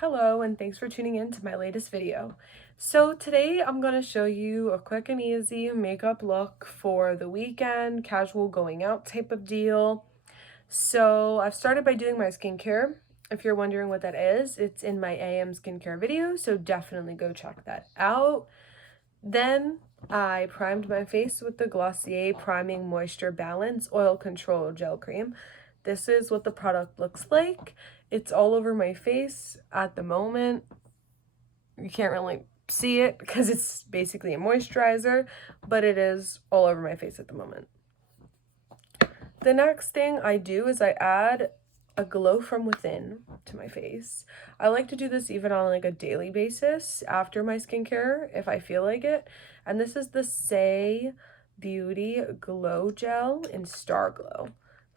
Hello, and thanks for tuning in to my latest video. So today I'm going to show you a quick and easy makeup look for the weekend, casual going out type of deal. So I've started by doing my skincare. If you're wondering what that is, it's in my AM skincare video, so definitely go check that out. Then I primed my face with the Glossier Priming Moisture Balance Oil Control Gel Cream. This is what the product looks like. It's all over my face at the moment. You can't really see it because it's basically a moisturizer, but it is all over my face at the moment. The next thing I do is I add a glow from within to my face. I like to do this even on like a daily basis after my skincare if I feel like it. And this is the Say Beauty Glow Gel in Star Glow.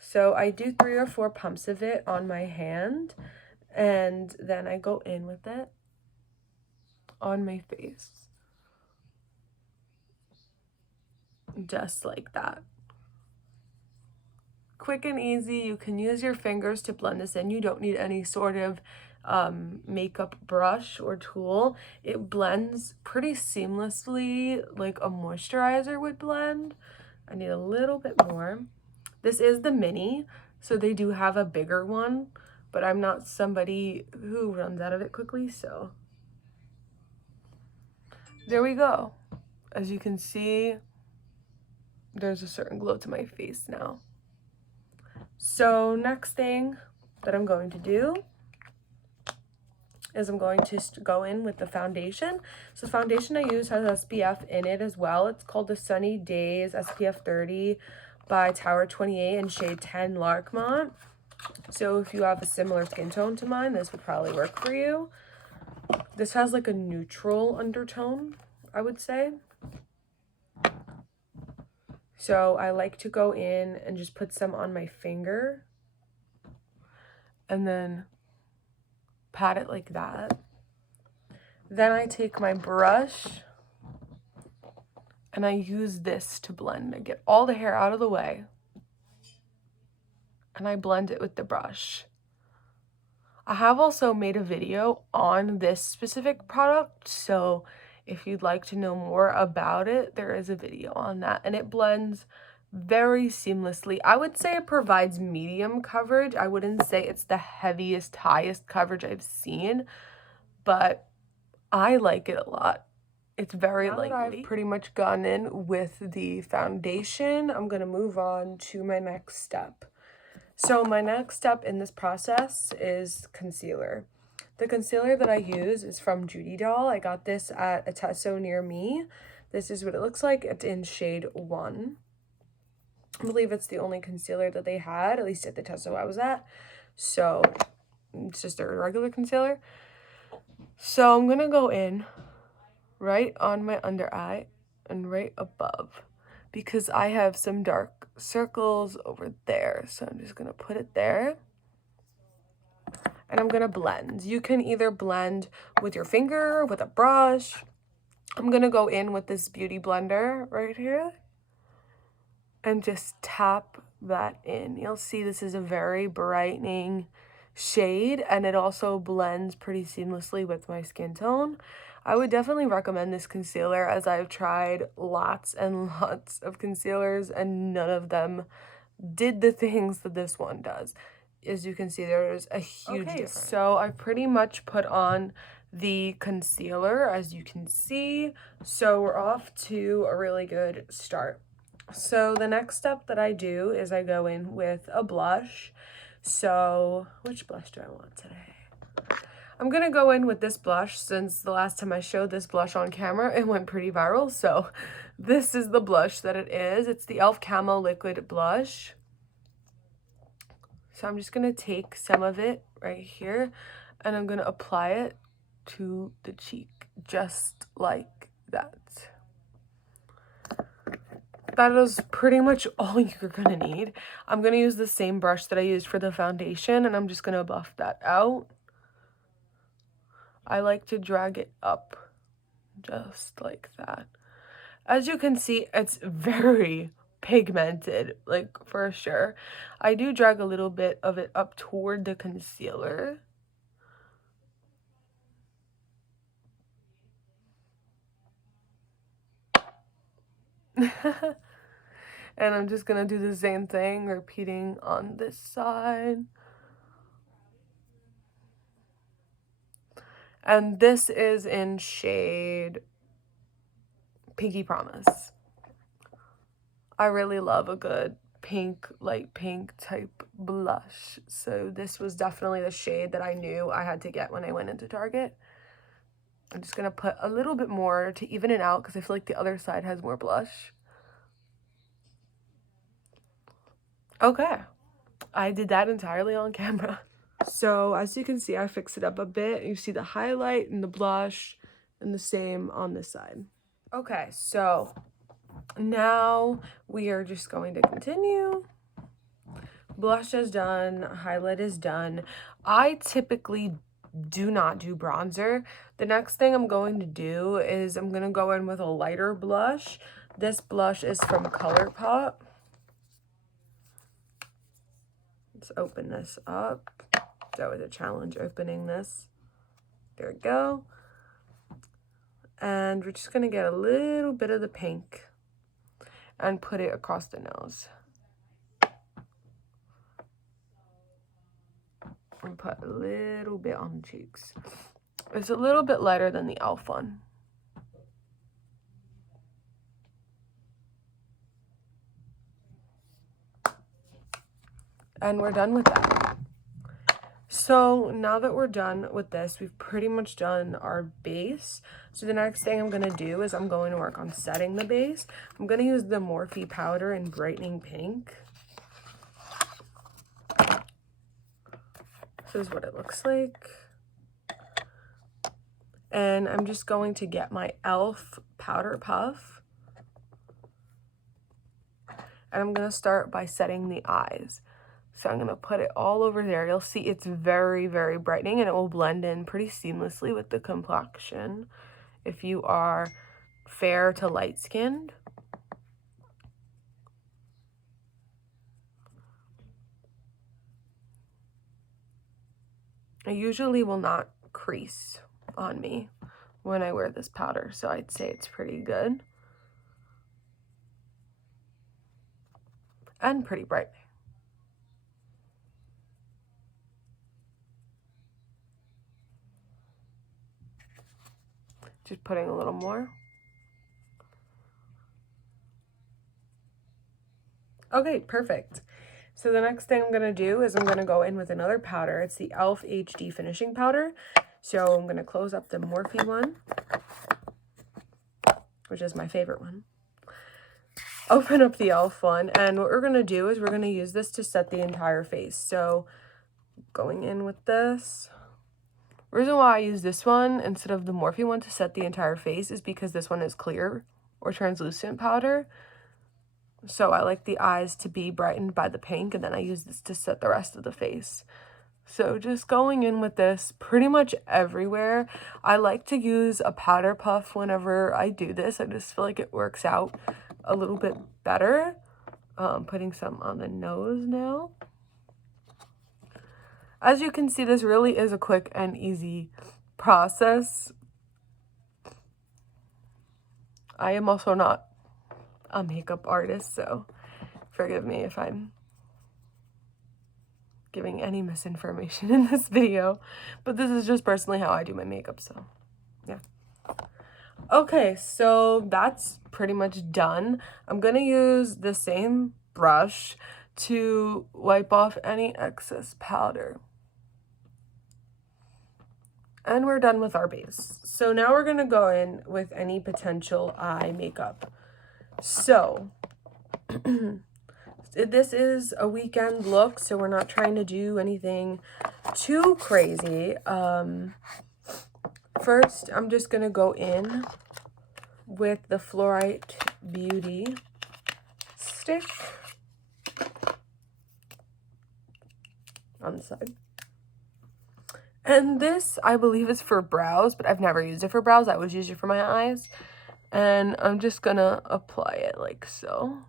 So I do 3 or 4 pumps of it on my hand, and then I go in with it on my face. Just like that. Quick and easy. You can use your fingers to blend this in. You don't need any sort of makeup brush or tool. It blends pretty seamlessly like a moisturizer would blend. I need a little bit more. This is the mini, so they do have a bigger one, but I'm not somebody who runs out of it quickly, so there we go. As you can see, there's a certain glow to my face now. So next thing that I'm going to do is I'm going to go in with the foundation. So the foundation I use has SPF in it as well. It's called the Sunny Days SPF 30 by Tower 28 in shade 10 Larkmont. So if you have a similar skin tone to mine, this would probably work for you. This has like a neutral undertone, I would say. So I like to go in and just put some on my finger and then pat it like that. Then I take my brush and I use this to blend. I get all the hair out of the way and I blend it with the brush. I have also made a video on this specific product, so if you'd like to know more about it, there is a video on that, and it blends very seamlessly. I would say it provides medium coverage. I wouldn't say it's the heaviest, highest coverage I've seen, but I like it a lot. It's very lightweight. Now that I've pretty much gone in with the foundation, I'm going to move on to my next step. So my next step in this process is concealer. The concealer that I use is from Judy Doll. I got this at a Tesso near me. This is what it looks like. It's in shade 1. I believe it's the only concealer that they had, at least at the Tesso I was at. So it's just a regular concealer. So I'm going to go in right on my under eye and right above, because I have some dark circles over there. So I'm just going to put it there. And I'm going to blend. You can either blend with your finger, with a brush. I'm going to go in with this beauty blender right here and just tap that in. You'll see this is a very brightening shade, and it also blends pretty seamlessly with my skin tone. I would definitely recommend this concealer, as I've tried lots and lots of concealers and none of them did the things that this one does. As you can see, there's a huge difference. So I pretty much put on the concealer, as you can see. So we're off to a really good start. So the next step that I do is I go in with a blush. So which blush do I want today? I'm going to go in with this blush, since the last time I showed this blush on camera, it went pretty viral. So this is the blush that it is. It's the e.l.f. Camo Liquid Blush. So I'm just going to take some of it right here and I'm going to apply it to the cheek, just like that. That is pretty much all you're going to need. I'm going to use the same brush that I used for the foundation, and I'm just going to buff that out. I like to drag it up just like that. As you can see, it's very pigmented, like, for sure. I do drag a little bit of it up toward the concealer. And I'm just gonna do the same thing, repeating on this side. And this is in shade Pinky Promise. I really love a good pink, light pink type blush. So this was definitely the shade that I knew I had to get when I went into Target. I'm just gonna put a little bit more to even it out because I feel like the other side has more blush. Okay, I did that entirely on camera. So as you can see, I fixed it up a bit. You see the highlight and the blush and the same on this side. Okay, so now we are just going to continue. Blush is done, highlight is done. I typically do not do bronzer. The next thing I'm going to do is I'm going to go in with a lighter blush. This blush is from ColourPop. Let's open this up. That was a challenge opening this. There we go. And we're just going to get a little bit of the pink and put it across the nose. And put a little bit on the cheeks. It's a little bit lighter than the e.l.f. one. And we're done with that. So now that we're done with this, we've pretty much done our base. So the next thing I'm going to do is I'm going to work on setting the base. I'm going to use the Morphe powder in Brightening Pink. This is what it looks like. And I'm just going to get my e.l.f. powder puff. And I'm going to start by setting the eyes. So I'm going to put it all over there. You'll see it's very, very brightening and it will blend in pretty seamlessly with the complexion if you are fair to light skinned. I usually will not crease on me when I wear this powder, so I'd say it's pretty good and pretty bright. Just putting a little more. Okay, perfect. So the next thing I'm going to do is I'm going to go in with another powder. It's the e.l.f. HD Finishing Powder. So I'm going to close up the Morphe one, which is my favorite one. Open up the e.l.f. one, and what we're going to do is we're going to use this to set the entire face. So going in with this. The reason why I use this one instead of the Morphe one to set the entire face is because this one is clear or translucent powder. So I like the eyes to be brightened by the pink, and then I use this to set the rest of the face. So just going in with this pretty much everywhere. I like to use a powder puff whenever I do this. I just feel like it works out a little bit better. Putting some on the nose now. As you can see, this really is a quick and easy process. I am also not a makeup artist, so forgive me if I'm giving any misinformation in this video, but this is just personally how I do my makeup, so yeah. Okay, so that's pretty much done. I'm gonna use the same brush to wipe off any excess powder. And we're done with our base. So now we're gonna go in with any potential eye makeup. So this is a weekend look, so we're not trying to do anything too crazy. First, I'm just gonna go in with the Fluorite Beauty stick on the side. And this, I believe, is for brows, but I've never used it for brows. I always use it for my eyes. And I'm just gonna apply it like so.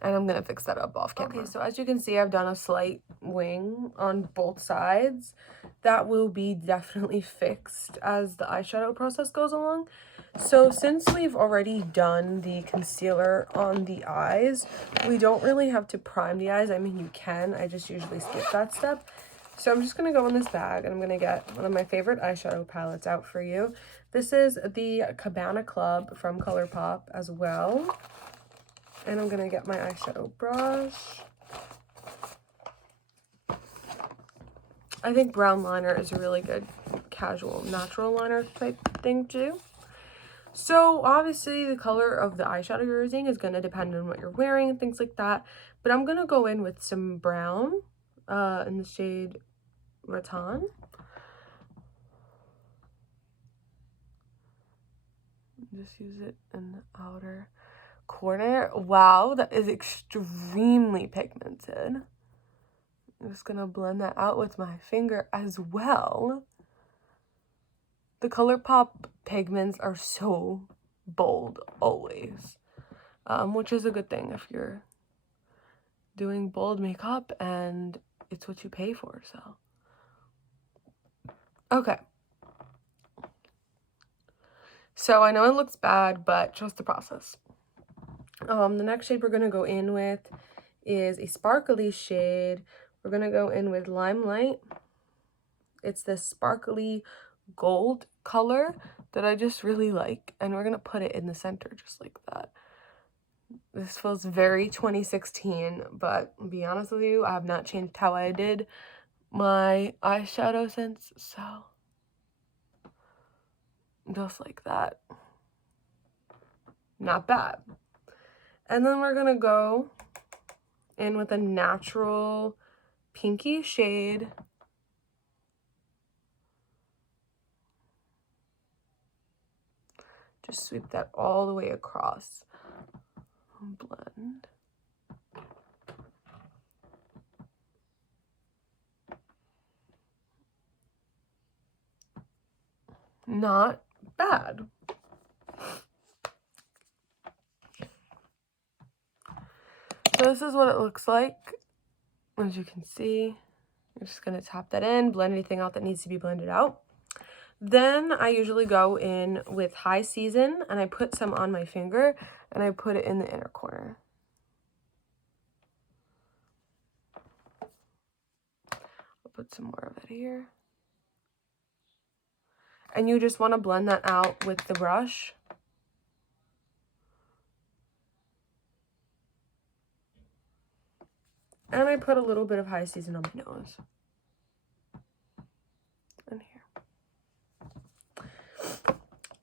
And I'm gonna fix that up off camera. Okay, so as you can see, I've done a slight wing on both sides. that will be definitely fixed as the eyeshadow process goes along. So since we've already done the concealer on the eyes, we don't really have to prime the eyes. I mean, you can. I just usually skip that step. So I'm just going to go in this bag and I'm going to get one of my favorite eyeshadow palettes out for you. This is the Cabana Club from ColourPop as well. And I'm going to get my eyeshadow brush. I think brown liner is a really good casual natural liner type thing too. So obviously the color of the eyeshadow you're using is going to depend on what you're wearing and things like that. But I'm going to go in with some brown in the shade Rattan. Just use it in the outer corner. Wow, that is extremely pigmented. I'm just going to blend that out with my finger as well. The ColourPop pigments are so bold always, which is a good thing if you're doing bold makeup and it's what you pay for. So okay, so I know it looks bad, but trust the process. The next shade we're going to go in with is a sparkly shade. We're going to go in with Limelight. It's this sparkly gold color that I just really like, and we're going to put it in the center just like that. This feels very 2016, but to be honest with you, I have not changed how I did my eyeshadow since, so just like that. Not bad. And then we're gonna go in with a natural pinky shade. Just sweep that all the way across. Blend. Not bad. So this is what it looks like. As you can see, I'm just going to tap that in, blend anything out that needs to be blended out. Then I usually go in with High Season and I put some on my finger and I put it in the inner corner. I'll put some more of it here. And you just want to blend that out with the brush. And I put a little bit of High Season on my nose. And here.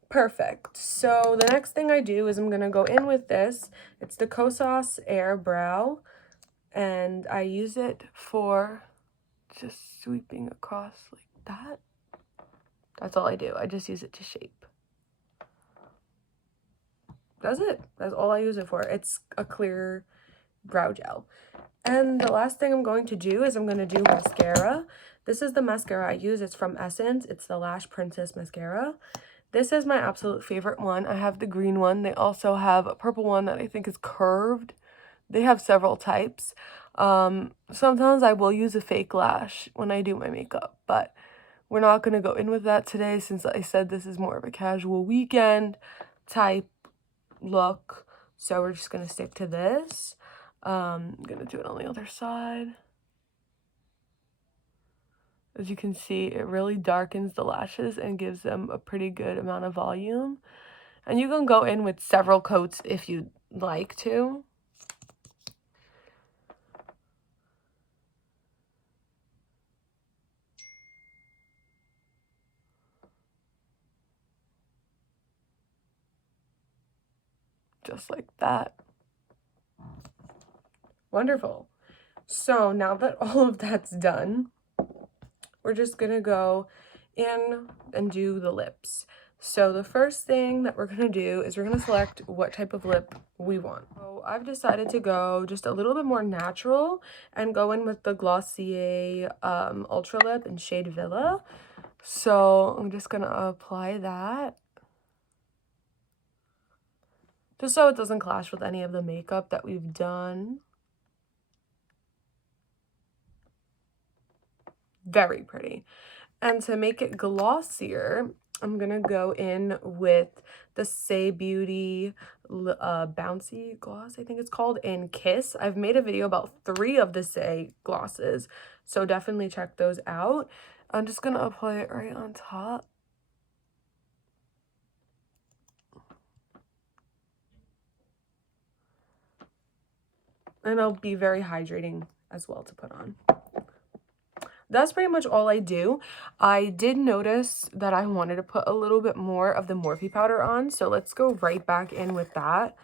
Perfect. So the next thing I do is I'm going to go in with this. It's the Kosas Air Brow. And I use it for just sweeping across like that. That's all I do. I just use it to shape. That's it. That's all I use it for. It's a clear brow gel. And the last thing I'm going to do is I'm going to do mascara. This is the mascara I use. It's from Essence. It's the Lash Princess mascara. This is my absolute favorite one. I have the green one. They also have a purple one that I think is curved. They have several types. Sometimes I will use a fake lash when I do my makeup, but we're not going to go in with that today since I said this is more of a casual weekend type look. So we're just going to stick to this. I'm going to do it on the other side. As you can see, it really darkens the lashes and gives them a pretty good amount of volume. And you can go in with several coats if you'd like to. Just like that. Wonderful. So now that all of that's done, we're just gonna go in and do the lips. So the first thing that we're gonna do is we're gonna select what type of lip we want. So I've decided to go just a little bit more natural and go in with the Glossier Ultra Lip in shade Villa. So I'm just gonna apply that, just so it doesn't clash with any of the makeup that we've done. Very pretty. And to make it glossier, I'm gonna go in with the Say Beauty Bouncy Gloss, I think it's called, in Kiss. I've made a video about 3 of the Say glosses, so definitely check those out. I'm just gonna apply it right on top. And it'll be very hydrating as well to put on. That's pretty much all I do. I did notice that I wanted to put a little bit more of the Morphe powder on, so let's go right back in with that.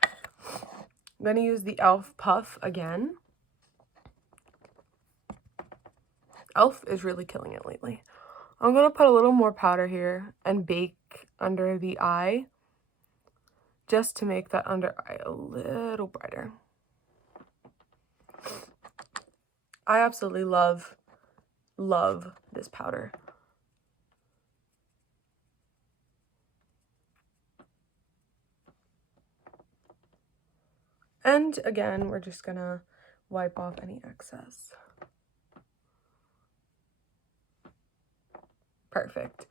I'm going to use the e.l.f. Puff again. e.l.f. is really killing it lately. I'm going to put a little more powder here and bake under the eye just to make that under eye a little brighter. I absolutely love this powder. And again, we're just gonna wipe off any excess. Perfect.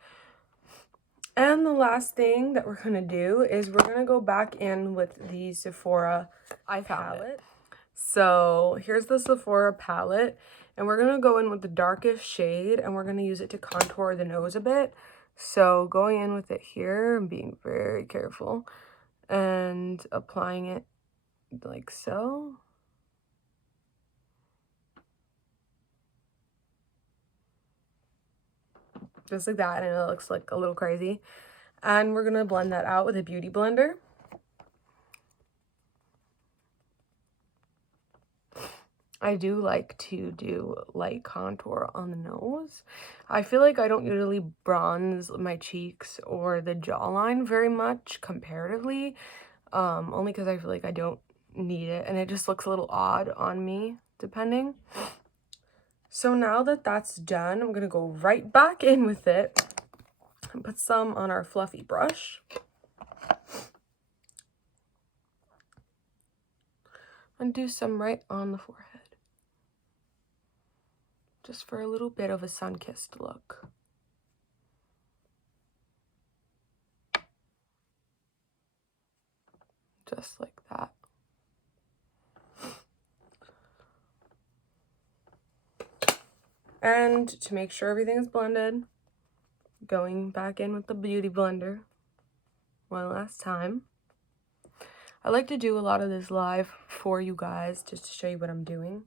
And the last thing that we're gonna do is we're gonna go back in with the Sephora eye palette. So here's the Sephora palette, and we're gonna go in with the darkest shade, and we're gonna use it to contour the nose a bit. So going in with it here and being very careful and applying it like so. Just like that, and it looks like a little crazy. And we're gonna blend that out with a beauty blender. I do like to do light contour on the nose. I feel like I don't usually bronze my cheeks or the jawline very much comparatively, only because I feel like I don't need it, and it just looks a little odd on me depending. So now that that's done, I'm gonna go right back in with it and put some on our fluffy brush. And do some right on the forehead. Just for a little bit of a sun-kissed look. Just like that. And to make sure everything is blended, going back in with the beauty blender one last time. I like to do a lot of this live for you guys just to show you what I'm doing.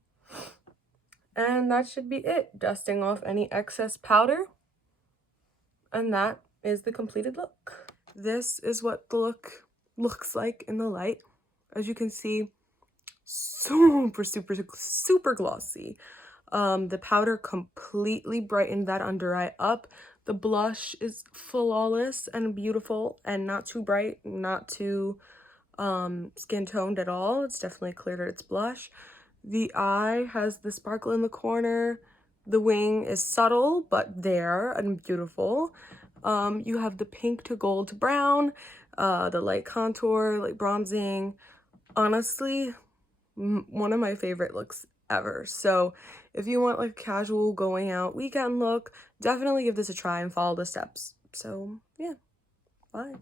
And that should be it. Dusting off any excess powder. And that is the completed look. This is what the look looks like in the light. As you can see, super glossy. The powder completely brightened that under eye up. The blush is flawless and beautiful and not too bright, not too skin toned at all. It's definitely cleared at its blush. The eye has the sparkle in the corner. The wing is subtle but there and beautiful. You have the pink to gold to brown, the light contour, like bronzing. Honestly, one of my favorite looks ever. So if you want like a casual going out weekend look, definitely give this a try and follow the steps. So yeah, bye.